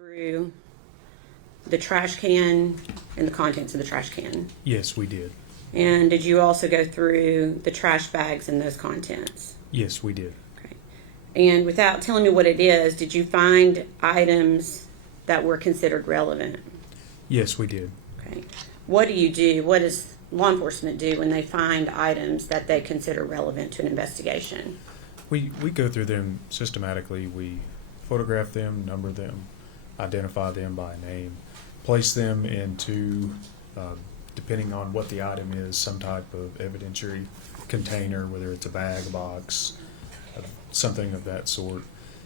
through the trash can and the contents of the trash can? Yes, we did. And did you also go through the trash bags and those contents? Yes, we did. Okay. And without telling me what it is, did you find items that were considered relevant? Yes, we did. Okay. What do you do? What does law enforcement do when they find items that they consider relevant to an investigation? We go through them systematically. We photograph them, number them, identify them by name, place them into, depending on what the item is, some type of evidentiary container, whether it's a bag, a box, something of that sort,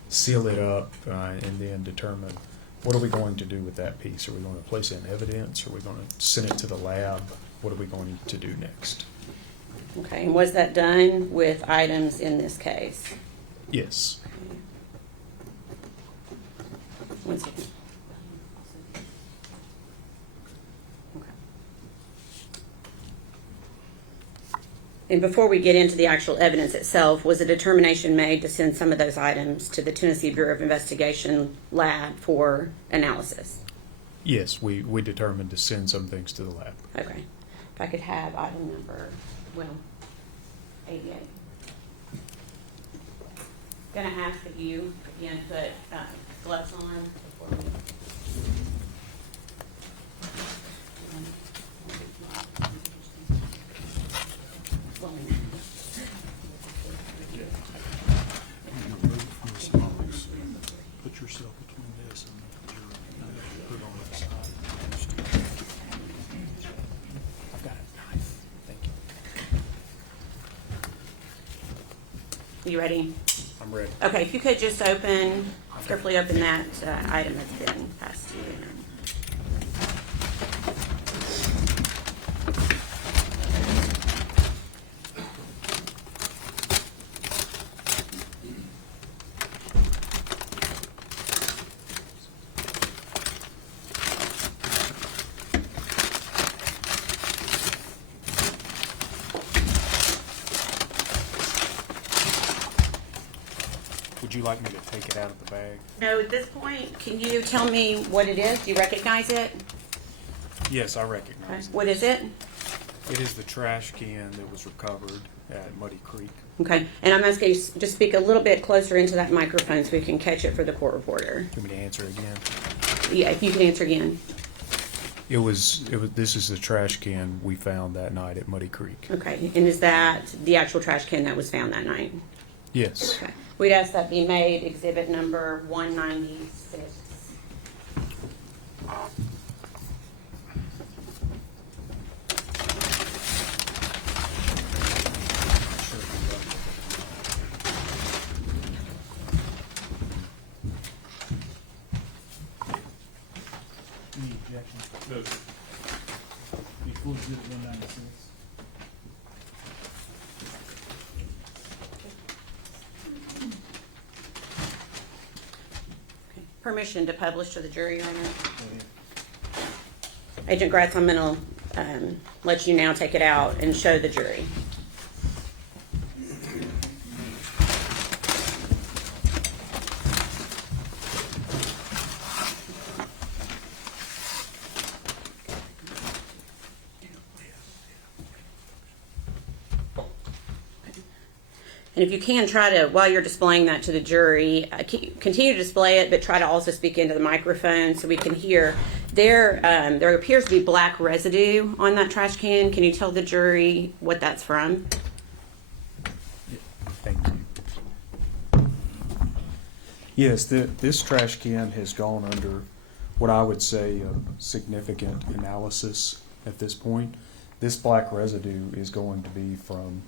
seal it up, and then determine what are we going to do with that piece. Are we going to place it in evidence? Are we going to send it to the lab? What are we going to do next? Okay, and was that done with items in this case? Yes. One second. Okay. And before we get into the actual evidence itself, was a determination made to send some of those items to the Tennessee Bureau of Investigation lab for analysis? Yes, we determined to send some things to the lab. Okay. If I could have item number, 88. Gonna ask that you, again, put gloves on before we... Put yourself between this and your put on that side. I've got a knife. Thank you. You ready? I'm ready. Okay, if you could just carefully open that item that's been passed to you. Would you like me to take it out of the bag? No, at this point, can you tell me what it is? Do you recognize it? Yes, I recognize it. What is it? It is the trash can that was recovered at Muddy Creek. Okay, and I'm asking you to just speak a little bit closer into that microphone so we can catch it for the court reporter. You want me to answer again? Yeah, if you can answer again. This is the trash can we found that night at Muddy Creek. Okay, and is that the actual trash can that was found that night? Yes. Okay. We'd ask that be made exhibit number 196. Any objections? No. You full exhibit 196. Permission to publish to the jury, Your Honor. Agent Gratz, I'm going to let you now take it out and show the jury. And if you can, try to, while you're displaying that to the jury, continue to display it, but try to also speak into the microphone so we can hear. There appears to be black residue on that trash can. Can you tell the jury what that's from? Thank you. Yes, this trash can has gone under what I would say a significant analysis at this point. This black residue is going to be from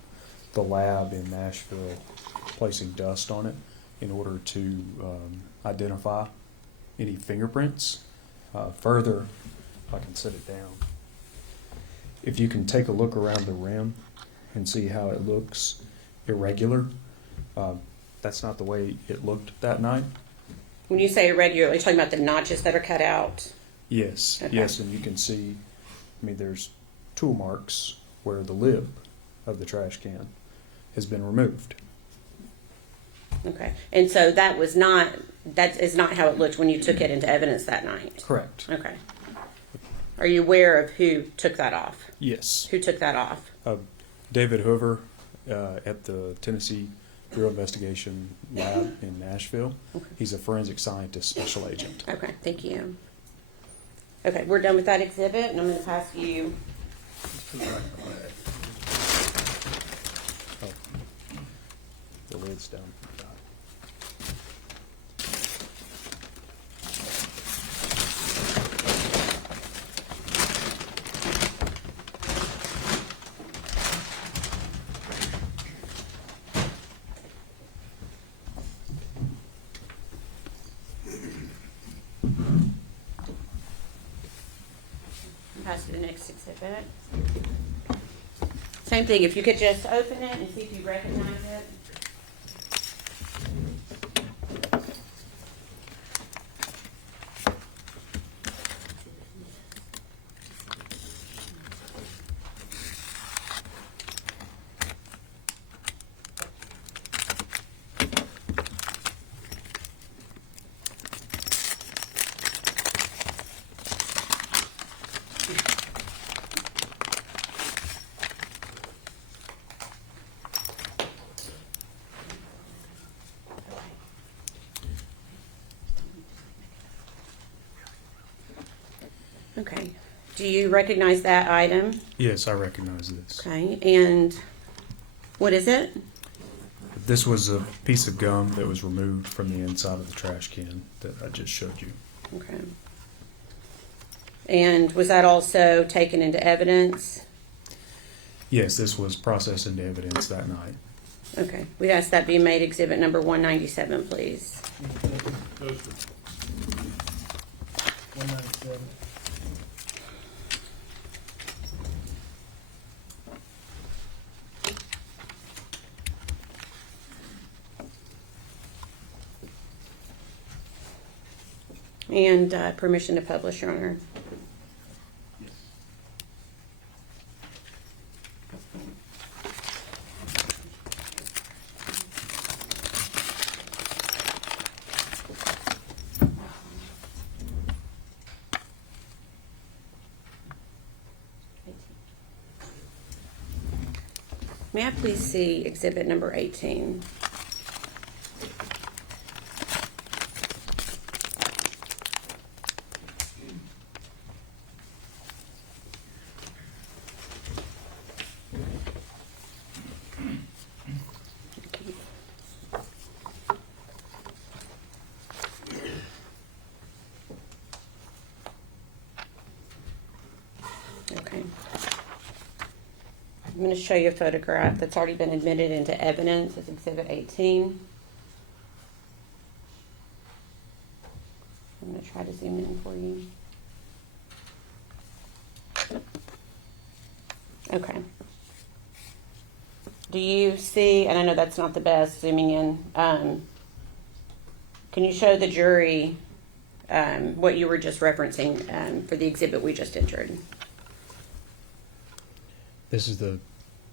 the lab in Nashville placing dust on it in order to identify any fingerprints. Further, if I can set it down, if you can take a look around the rim and see how it looks irregular, that's not the way it looked that night. When you say irregular, are you talking about the notches that are cut out? Yes, Okay. yes, and you can see, there's tool marks where the lid of the trash can has been removed. Okay. And so that is not how it looked when you took it into evidence that night? Correct. Okay. Are you aware of who took that off? Yes. Who took that off? David Hoover at the Tennessee Bureau of Investigation Lab in Nashville. Okay. He's a forensic scientist special agent. Okay, thank you. Okay, we're done with that exhibit, and I'm going to pass you. Oh, the lid's down. Pass you the next exhibit. Same thing, if you could just open it and see if you recognize it. Okay. Do you recognize that item? Yes, I recognize this. Okay. And what is it? This was a piece of gum that was removed from the inside of the trash can that I just showed you. Okay. And was that also taken into evidence? Yes, this was processed into evidence that night. Okay. We'd ask that be made exhibit number 197, please. 197. And permission to publish, Your Honor. May I please see exhibit number 18? Okay. I'm going to show you a photograph that's already been admitted into evidence as Exhibit 18. I'm going to try to zoom in for you. Okay. Do you see, and I know that's not the best zooming in, can you show the jury what you were just referencing for the exhibit we just entered? This is the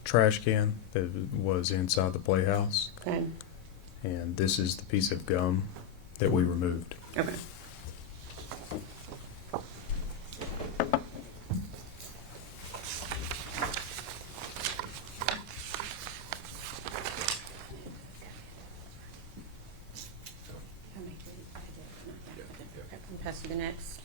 trash can that was inside the playhouse, Okay. and this is the piece of gum that we removed. Okay. Pass you the next.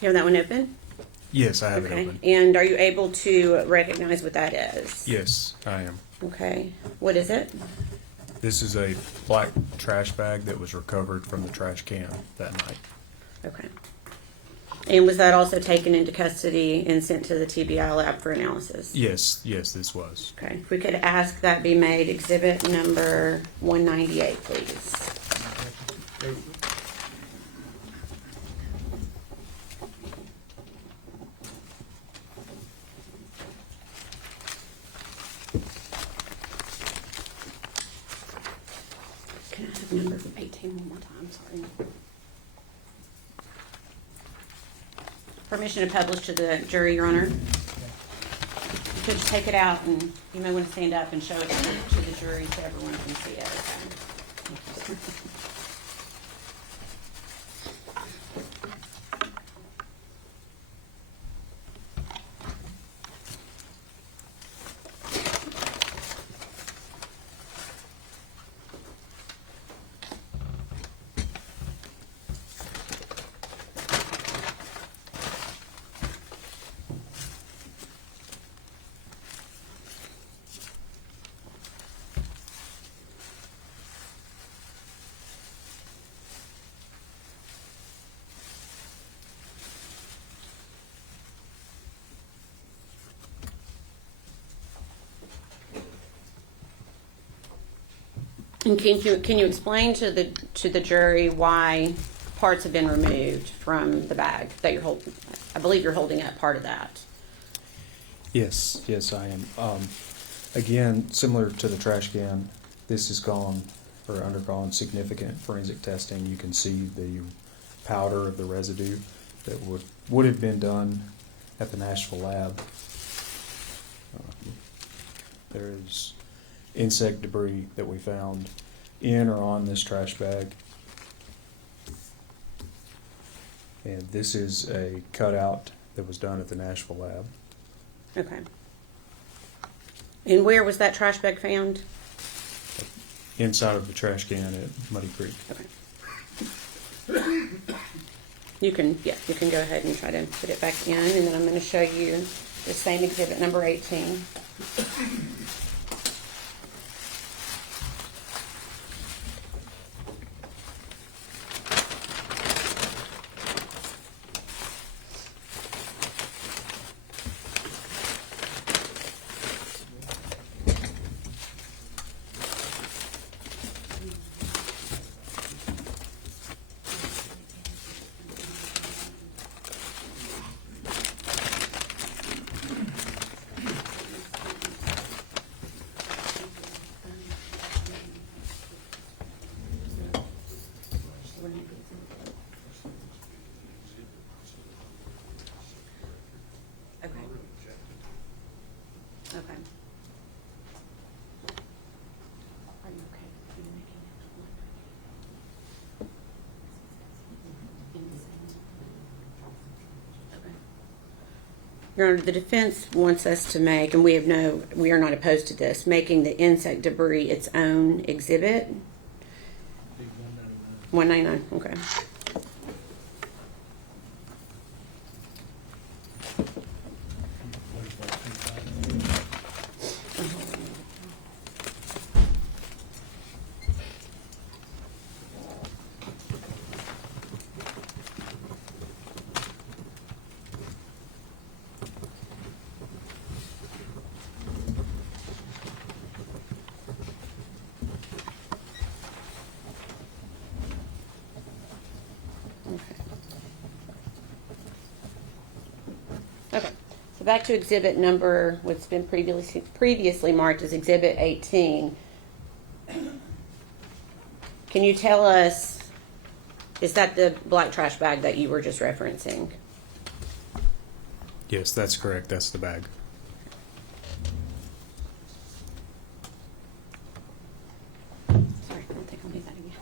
You have that one open? Yes, I have it Okay. open. And are you able to recognize what that is? Yes, I am. Okay. What is it? This is a black trash bag that was recovered from the trash can that night. Okay. And was that also taken into custody and sent to the TBI lab for analysis? Yes, this was. Okay. If we could ask that be made exhibit number 198, please. Can I have number 18 one more time? Sorry. Permission to publish to the jury, Your Honor. You could just take it out, and you may want to stand up and show it to the jury so everyone can see it. Okay. And can you explain to the jury why parts have been removed from the bag that you're holding? I believe you're holding up part of that. Yes, I am. Again, similar to the trash can, this has gone or undergone significant forensic testing. You can see the powder of the residue that would have been done at the Nashville lab. There is insect debris that we found in or on this trash bag. And this is a cutout that was done at the Nashville lab. Okay. And where was that trash bag found? Inside of the trash can at Muddy Creek. Okay. You can go ahead and try to put it back in, and then I'm going to show you the same exhibit number 18. Okay. Are you okay with me making it one? Okay. Your Honor, the defense wants us to make, and we are not opposed to this, making the insect debris its own exhibit. 199, okay. Okay, so back to exhibit number, what's been previously marked as exhibit 18. Can you tell us, is that the black trash bag that you were just referencing? Yes, that's correct. That's the bag. Sorry, I don't think I'll need that again.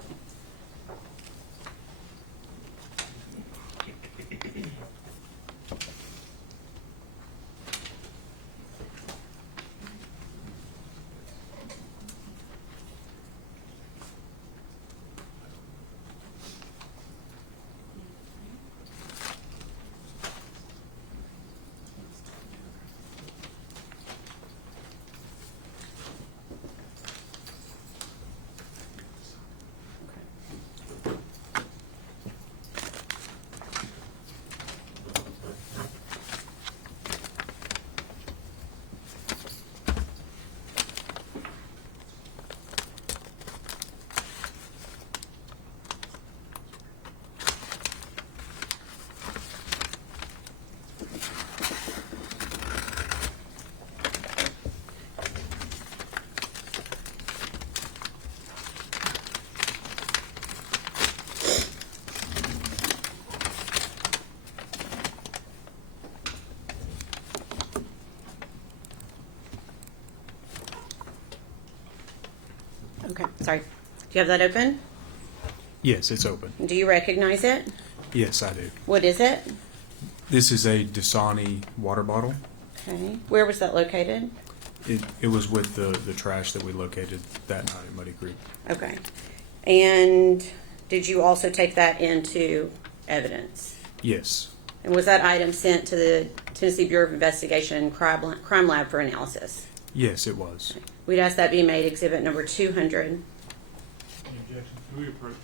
Okay, sorry. Do you have that open? Yes, it's open. Do you recognize it? Yes, I do. What is it? This is a Dasani water bottle. Okay. Where was that located? It was with the trash that we located that night at Muddy Creek. Okay. And did you also take that into evidence? Yes. And was that item sent to the Tennessee Bureau of Investigation Crime Lab for analysis? Yes, it was. We'd ask that be made exhibit number 200. Any objections? Do we approve?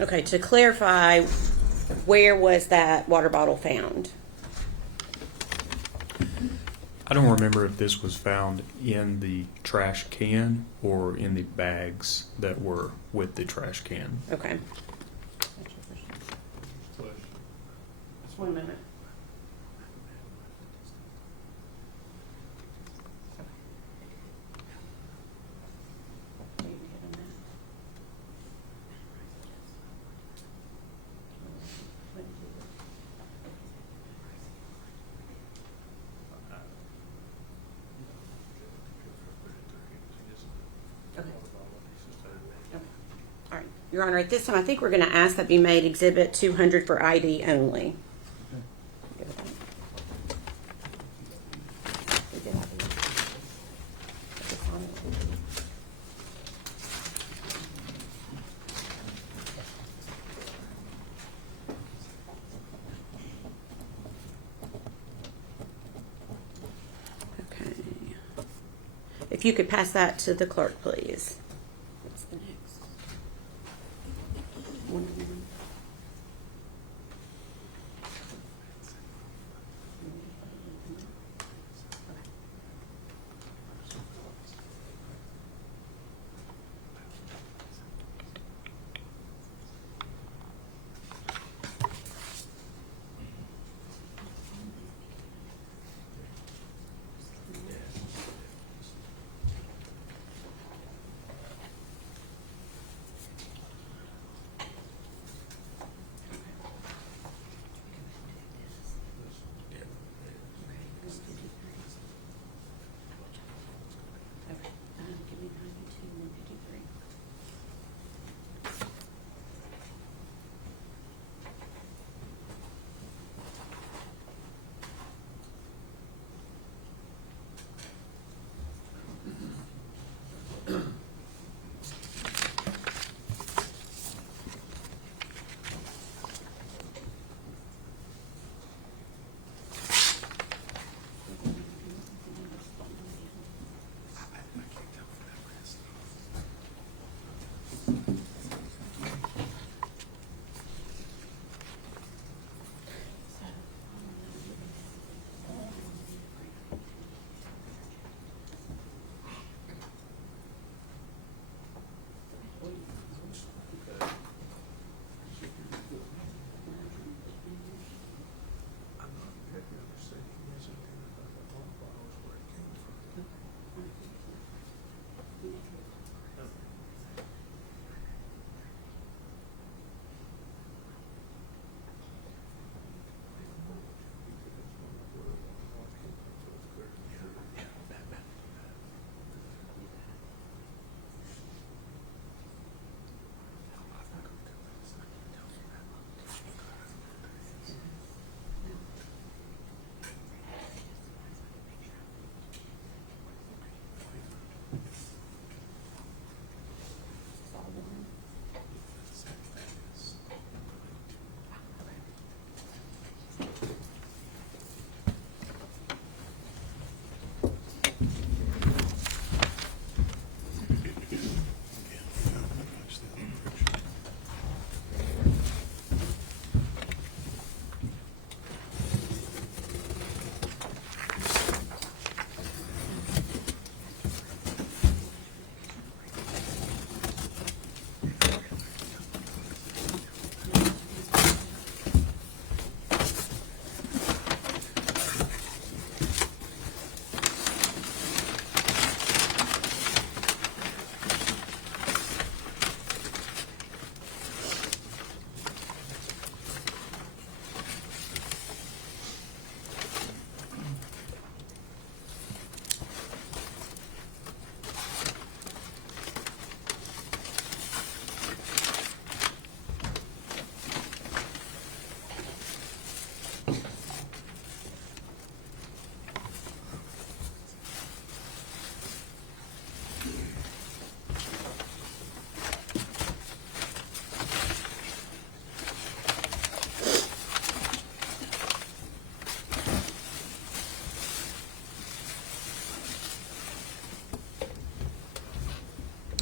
Okay, to clarify, where was that water bottle found? I don't remember if this was found in the trash can or in the bags that were with the trash can. Okay. Just 1 minute. All right, Your Honor, at this time, I think we're going to ask that be made exhibit 200 for ID only. Good with that? We did have it. It's on it. Okay. If you could pass that to the clerk, please. What's the next? 101.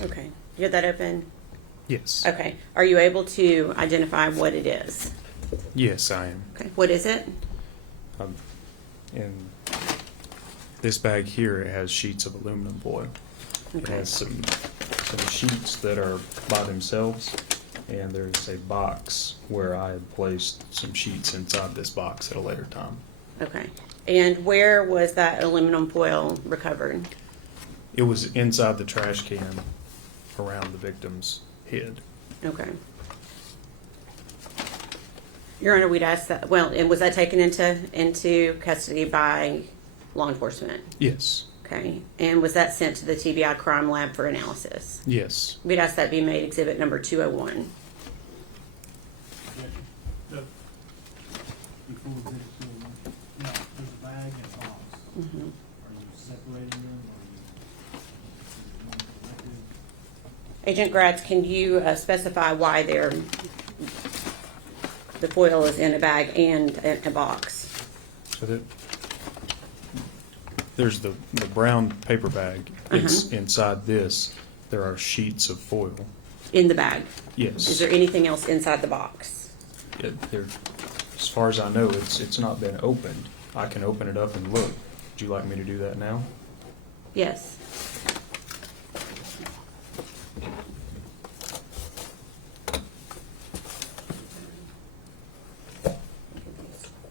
Okay. You have that open? Yes. Okay. Are you able to identify what it is? Yes, I am. Okay. What is it? In this bag here, it has sheets of aluminum foil. It Okay. has some sheets that are by themselves, and there's a box where I had placed some sheets inside this box at a later time. Okay. And where was that aluminum foil recovered? It was inside the trash can around the victim's head. Okay. Your Honor, we'd ask that, well, and was that taken into custody by law enforcement? Yes. Okay. And was that sent to the TBI crime lab for analysis? Yes. We'd ask that be made exhibit number 201. Before we get to, now, there's a bag and a box. Mm-hmm. Are you separating them, or are you one collective? Agent Gratz, can you specify why the foil is in a bag and a box? So there's the brown paper bag. It's inside this. There are sheets of foil. In the bag? Yes. Is there anything else inside the box? As far as I know, it's not been opened. I can open it up and look. Would you like me to do that now? Yes.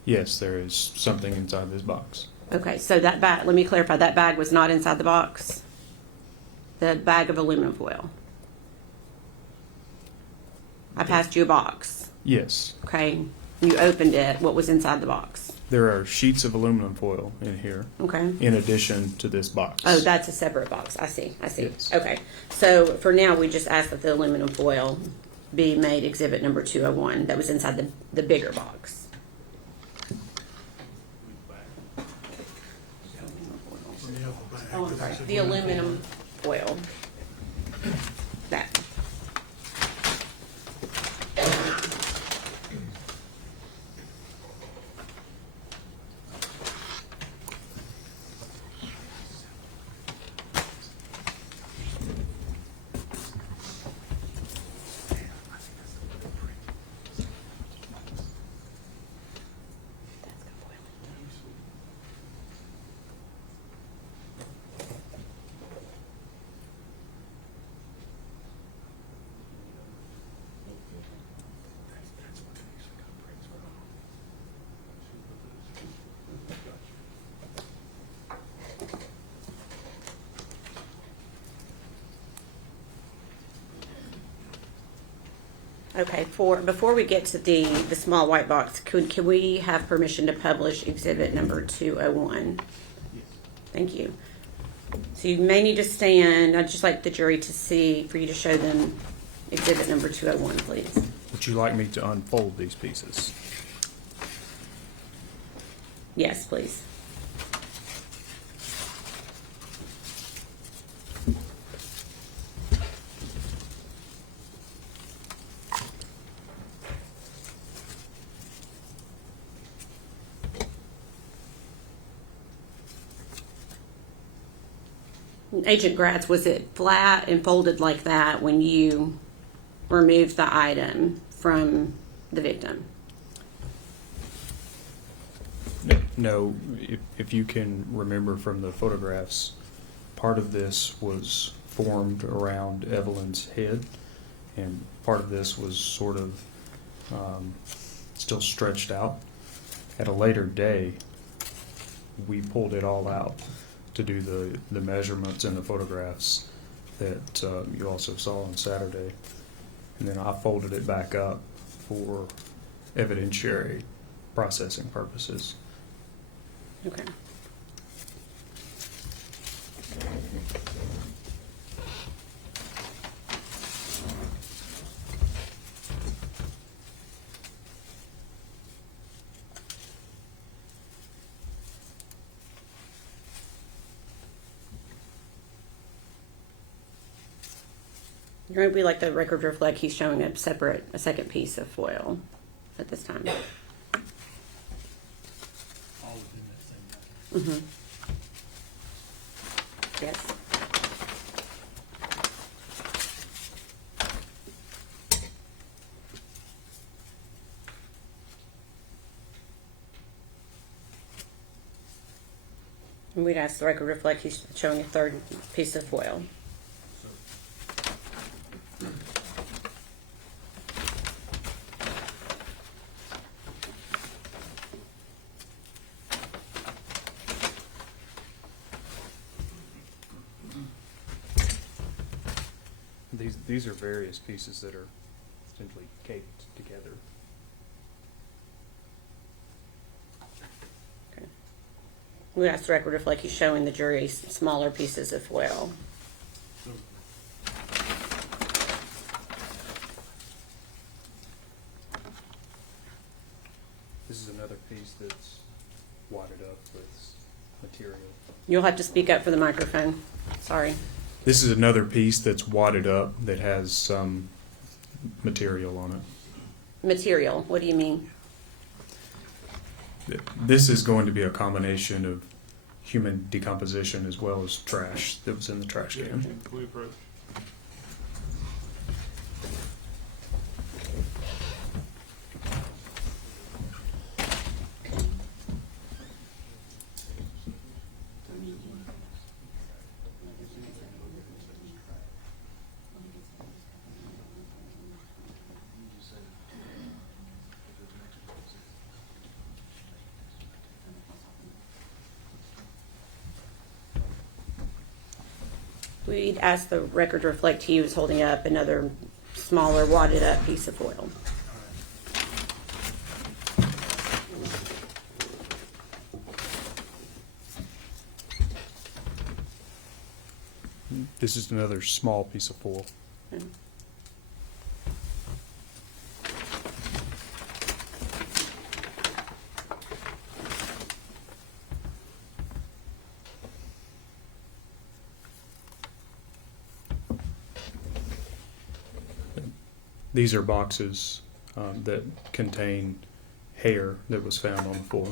Yes, there is something inside this box. Okay, so that bag, let me clarify, that bag was not inside the box? The bag of aluminum foil? I passed you a box, Yes. okay? You opened it, what was inside the box? There are sheets of aluminum foil in here, Okay. in addition to this box. Oh, that's a separate box, I see. Yes. Okay, so for now, we just ask that the aluminum foil be made exhibit number 201, that was inside the bigger box. Oh, I'm sorry, the aluminum foil. That. Okay, before we get to the small white box, can we have permission to publish exhibit number 201? Yes. Thank you. So you may need to stand. I'd just like the jury to see, for you to show them exhibit number 201, please. Would you like me to unfold these pieces? Yes, please. Agent Gratz, was it flat and folded like that when you removed the item from the victim? No, if you can remember from the photographs, part of this was formed around Evelyn's head, and part of this was sort of still stretched out. At a later day, we pulled it all out to do the measurements and the photographs that you also saw on Saturday. And then I folded it back up for evidentiary processing purposes. Okay. We like the record reflect he's showing a second piece of foil at this time. All within that same bag. Mm-hmm. Yes. And we'd ask the record reflect he's showing a third piece of foil. These are various pieces that are essentially caped together. Okay. We'd ask the record reflect he's showing the jury smaller pieces of foil. This is another piece that's wadded up with material. You'll have to speak up for the microphone. Sorry. This is another piece that's wadded up that has some material on it. Material, what do you mean? This is going to be a combination of human decomposition as well as trash that was in the trash can. We approach. We'd ask the record reflect he was holding up another smaller wadded up piece of foil. This is another small piece of foil. Okay. These are boxes that contain hair that was found on the floor.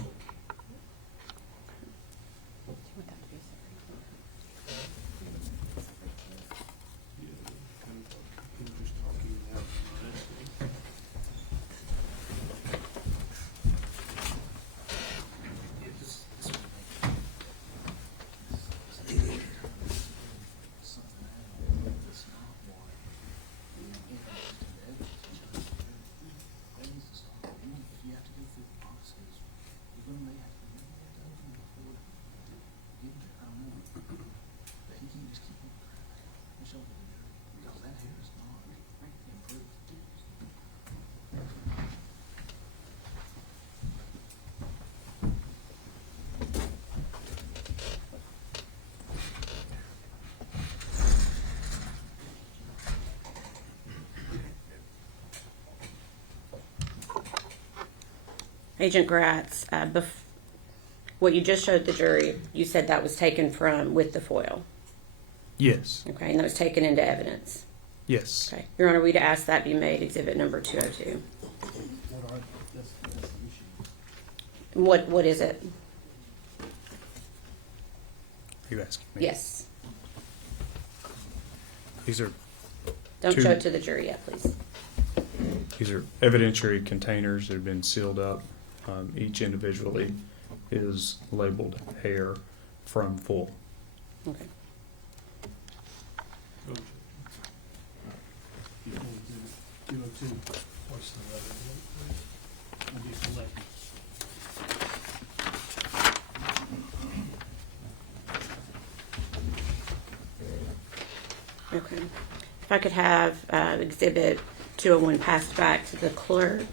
Agent Gratz, what you just showed the jury, you said that was taken from with the foil. Yes. Okay, and that was taken into evidence. Yes. Okay. Your Honor, we'd ask that be made exhibit number 202. That's the issue. What is it? Are you asking me? Yes. These are Don't Two. show it to the jury yet, please. These are evidentiary containers that have been sealed up. Each individually is labeled hair from full. Okay. What's the other? I'll be selecting. Okay. If I could have exhibit 201 passed back to the clerk.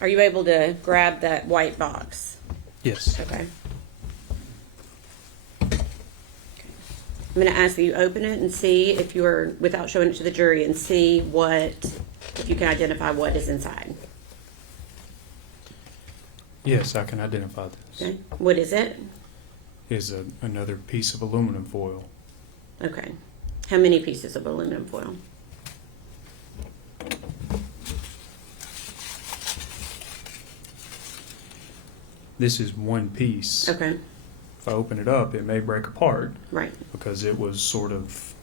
Are you able to grab that white box? Yes. Okay. I'm going to ask that you open it and see if you're, without showing it to the jury, and see if you can identify what is inside. Yes, I can identify this. Okay. What is it? Is another piece of aluminum foil. Okay. How many pieces of aluminum foil? This is one piece. Okay. If I open it up, it may break apart Right. because it was sort of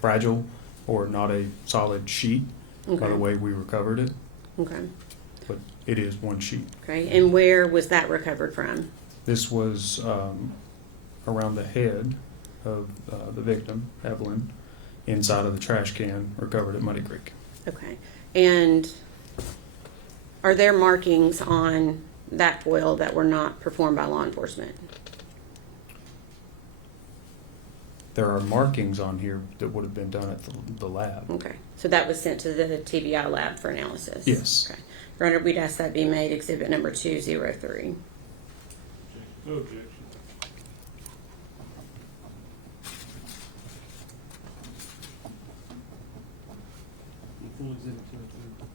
fragile or not a solid sheet by Okay. the way we recovered it. Okay. But it is one sheet. Okay. And where was that recovered from? This was around the head of the victim, Evelyn, inside of the trash can recovered at Muddy Creek. Okay. And are there markings on that foil that were not performed by law enforcement? There are markings on here that would have been done at the lab. Okay. So that was sent to the TBI lab for analysis? Yes. Okay. Your Honor, we'd ask that be made exhibit number 203. No objection. Full exhibit 202.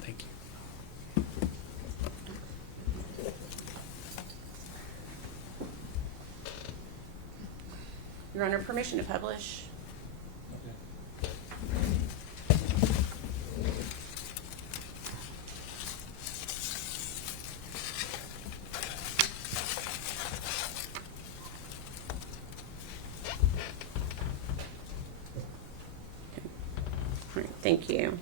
Thank you. Your Honor, permission to publish? All right, thank you.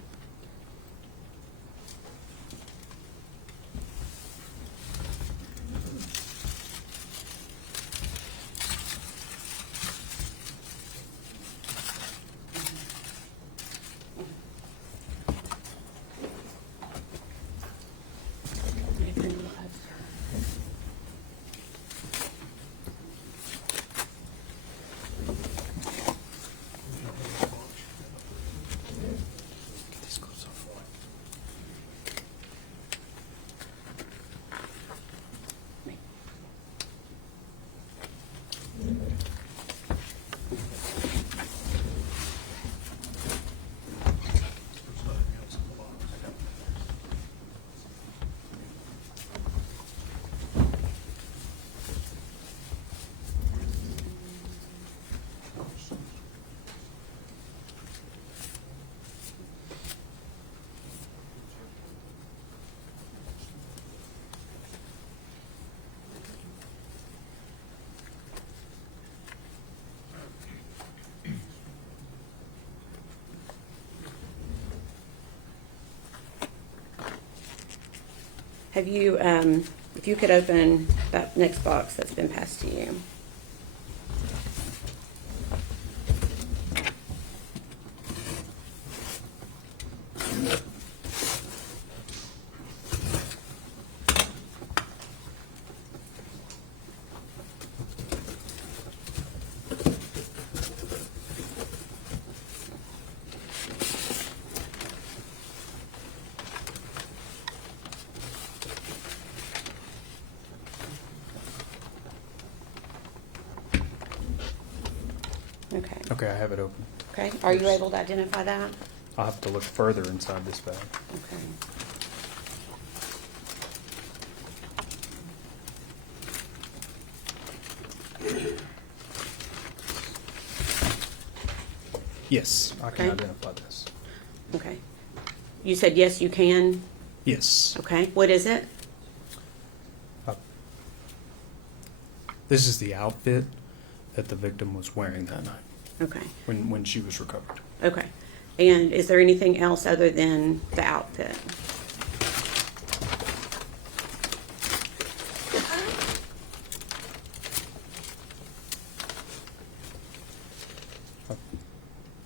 Have you, if you could open that next box that's been passed to you. Okay. Okay, I have it open. Okay. Are you able to identify that? I'll have to look further inside this bag. Okay. Yes, I can Okay. identify this. Okay. You said yes, you can. Yes. Okay. What is it? This is the outfit that the victim was wearing that night Okay. when she was recovered. Okay. And is there anything else other than the outfit?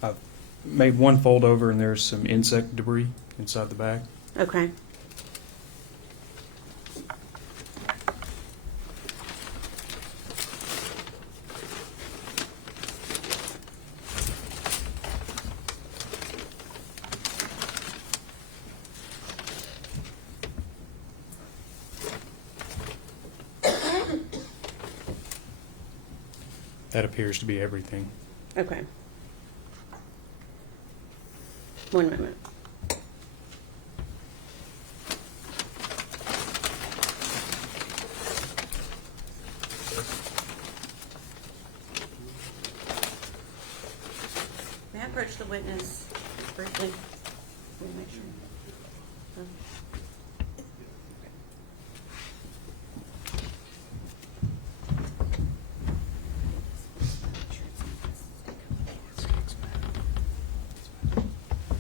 I've made one fold over and there's some insect debris inside the bag. Okay. That appears to be everything. Okay. One moment. May I approach the witness briefly? Let me make sure.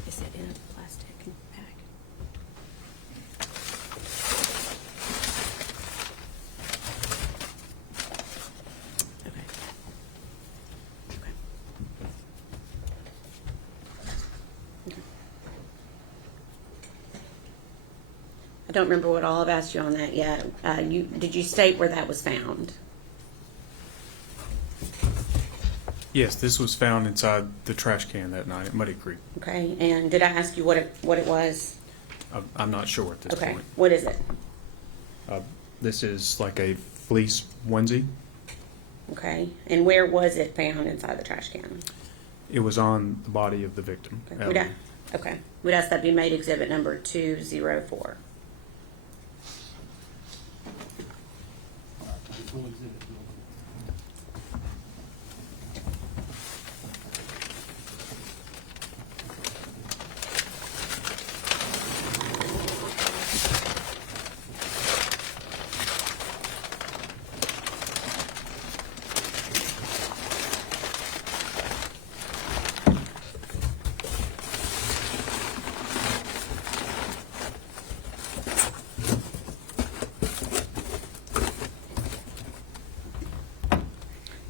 Is it in a plastic bag? Okay. Okay. Okay. I don't remember what all I've asked you on that yet. Did you state where that was found? Yes, this was found inside the trash can that night at Muddy Creek. Okay, and did I ask you what it was? I'm not sure at this Okay, point. what is it? This is like a fleece onesie. Okay, and where was it found inside the trash can? It was on the body of the victim. Okay, we'd ask that be made exhibit number 204.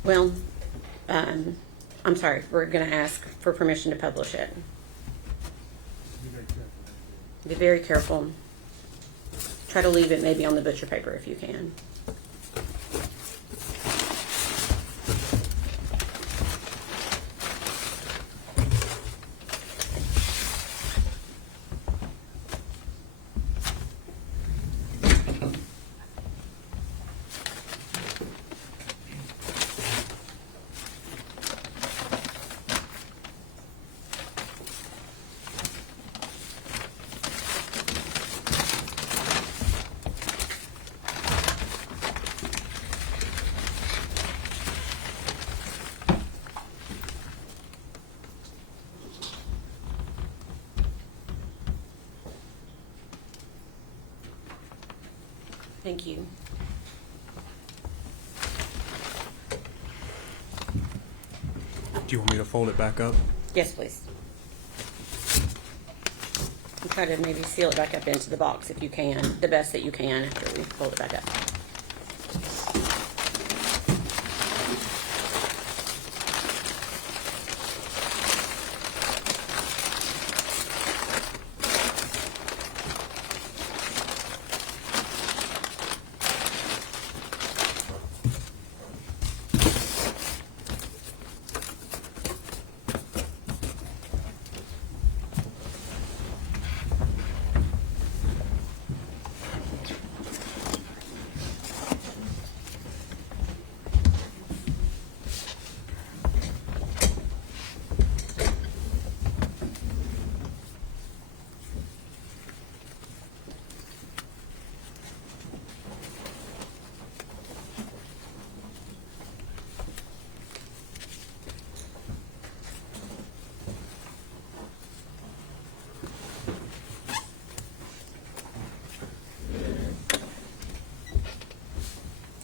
Well, I'm sorry, we're going to ask for permission to publish it. Be very careful. Try to leave it maybe on the butcher paper if you can. Thank you. Do you want me to fold it back up? Yes, please. And try to maybe seal it back up into the box if you can, the best that you can after we fold it back up.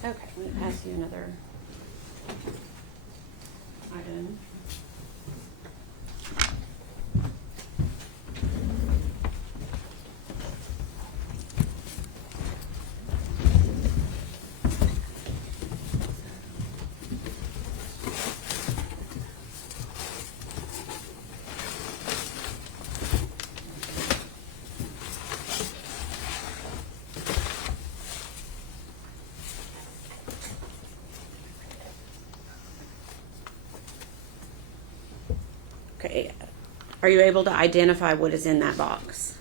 Okay, I'm going to pass you another item. Okay, are you able to identify what is in that box?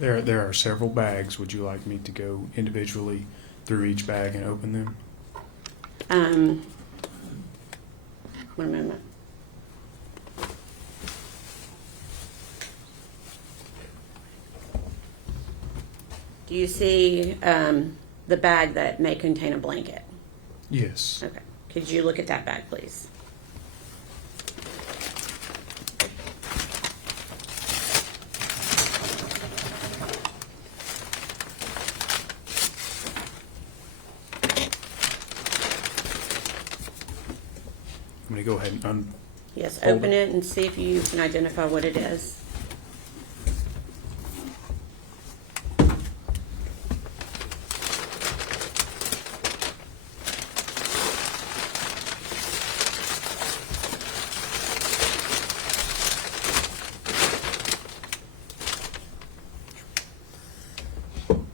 There are several bags. Would you like me to go individually through each bag and open them? One moment. Do you see the bag that may contain a blanket? Yes. Okay. Could you look at that bag, please? I'm going to go ahead and Yes, Hold open it. it and see if you can identify what it is.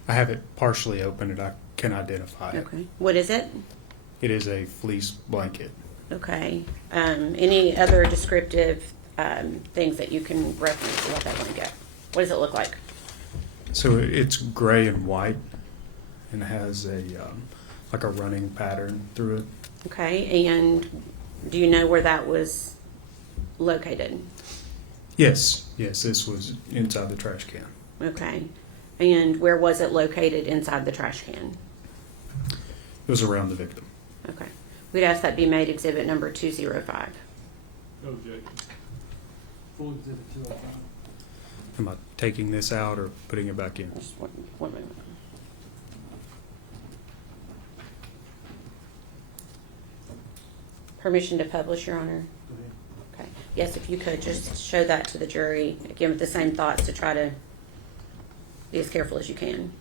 I have it partially open and I can identify it. Okay. What is it? It is a fleece blanket. Okay. Any other descriptive things that you can reference about that blanket? What does it look like? So it's gray and white and has a like a running pattern through it. Okay. And do you know where that was located? Yes, this was inside the trash can. Okay. And where was it located inside the trash can? It was around the victim. Okay. We'd ask that be made exhibit number 205. No objection. Full exhibit 205. Am I taking this out or putting it back in? Just one moment. Permission to publish, Your Honor? Go ahead. Okay. Yes, if you could just show that to the jury, again with the same thoughts to try to be as careful as you can.